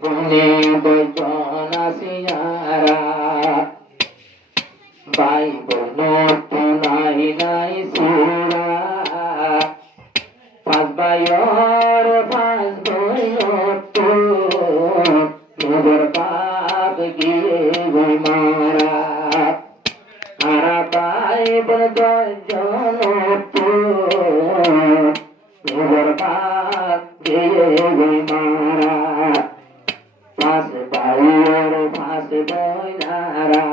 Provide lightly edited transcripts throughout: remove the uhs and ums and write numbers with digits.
গুনে দুজন আসিয়ারা ভাই বোন তো নাই নাই সুরা পাঁচ ভাইয়ের পাঁচ বোন তো নগর বাপ গিয়ে মারা আরা ভাই বোন দুজন তো নগর বাপ গিয়ে মারা পাঁচ ভাইয়ের পাঁচ বোনারা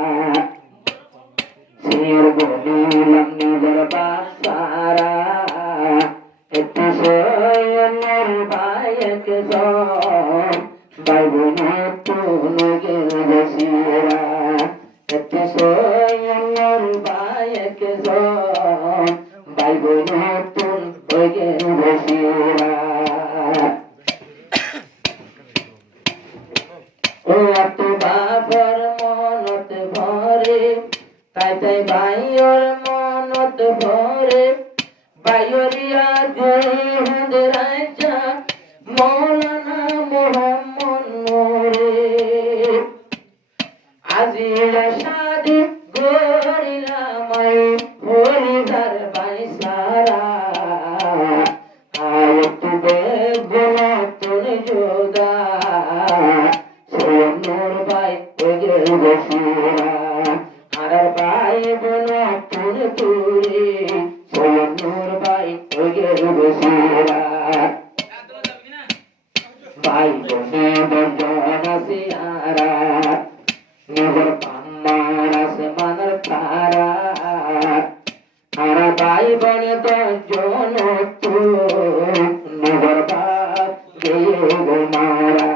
সির বলিলাম নগর বাসারা একটু সৈন্যর ভাই এক ভাই বোন তুন গেছিরা একটু সৈন্যর ভাই এক ভাই বোন তুন গেছিরা ও এত বাপর মনত ভরে তাই তাই ভাইয়ের মনত ভরে ভাইয়েরিয়া জেহাদ রাজা মৌলানা মোহাম্মদ নূরে আজিরা শাদি গরিলা মাই হরিদার ভাই সারা আয়ত বেগুন তুন যোদা সোনর ভাই ওগে বসিরা আর ভাই বোন তুন তুরে সোনর ভাই ওগে বসিরা ভাই বোনে বজন আসিয়ারা নগর পাম্মার আসমানের তারা আর ভাই বোনে দজন তো নগর বাপ গিয়ে মারা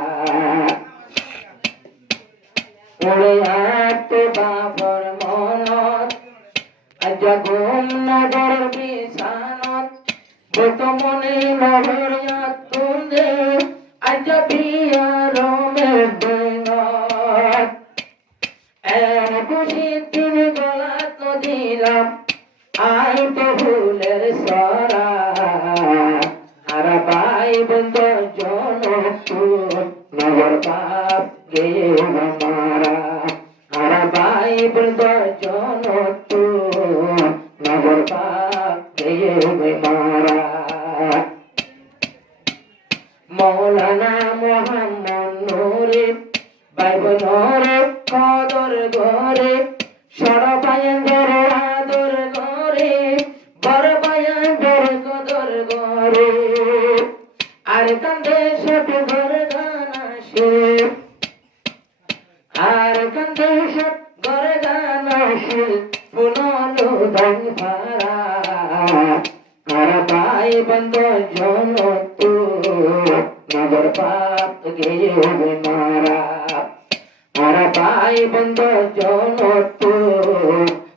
ওরে আত বাপর মনত আজ ঘুম নগর বিছানত যত মনে নগরিয়া তুলে আজ বিয়ার দিনত খুশি তিনি গলাত দিলাম আই তো ভুলের সরা আর ভাই বন্ধ জন নগর বাপ গিয়ে মারা আর ভাই বন্ধ জন নগর বাপ গিয়ে মারা মৌলানা মোহাম্মদ নূরে ভাই বোনের কদর ঘরে সর ভাইয়ের আদর ঘরে বড় ভাইয়ের কদর ঘরে আর কান্দে সব ঘর গানাসে আর কান্দে সব ঘর গানাসে পুনলো ধন ভাড়া আর ভাই বন্ধ জন তো নগর বাপ গিয়ে মারা আর ভাই বন্ধ জন তো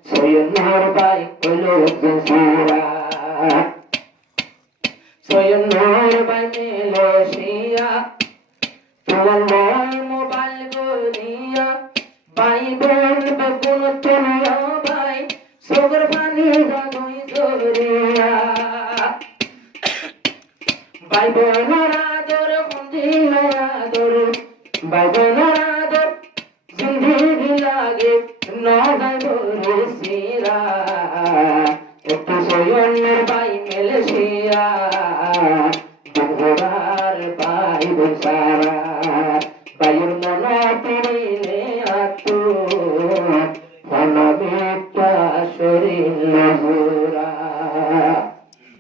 সৈন্যর ভাই হলো গেছিরা সৈন্যর ভাই মিলেছিয়া তোমার মোবাইল গড়িয়া ভাই বোন বেগুন তুলিয়া ভাই সগর পানি গাগুই ধরিয়া ভাই বোনের আদর মন্দির আদর ভাই বোনের আদর জিন্দিগি লাগে নগাই ভরে সিরা একটু সৈন্যের ভাই মেলেছিয়া দুর্গার ভাই বসারা ভাইয়ের মনে পড়িলে আতো মন বিটা শরীর নজরা